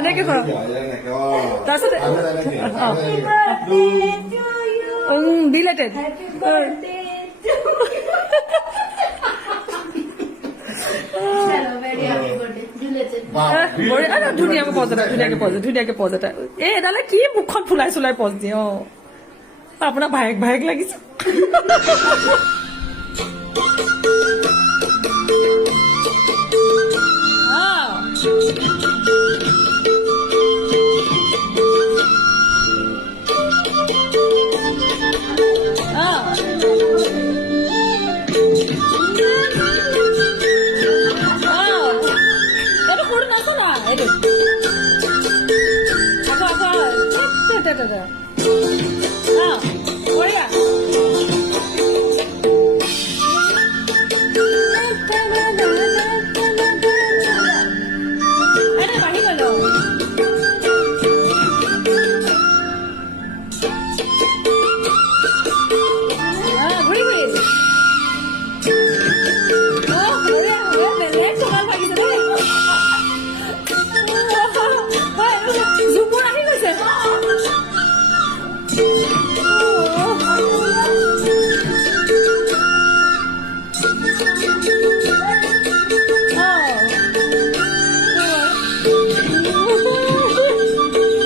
এনেকে কৰ তাৰপিছত ডিলেটেড ধুনীয়াকে পজ এটা এই এডালে কি মুখখন ফুলাই চুলাই পজ দিয়ে অ আপোনাৰ ভায়েক লাগিছে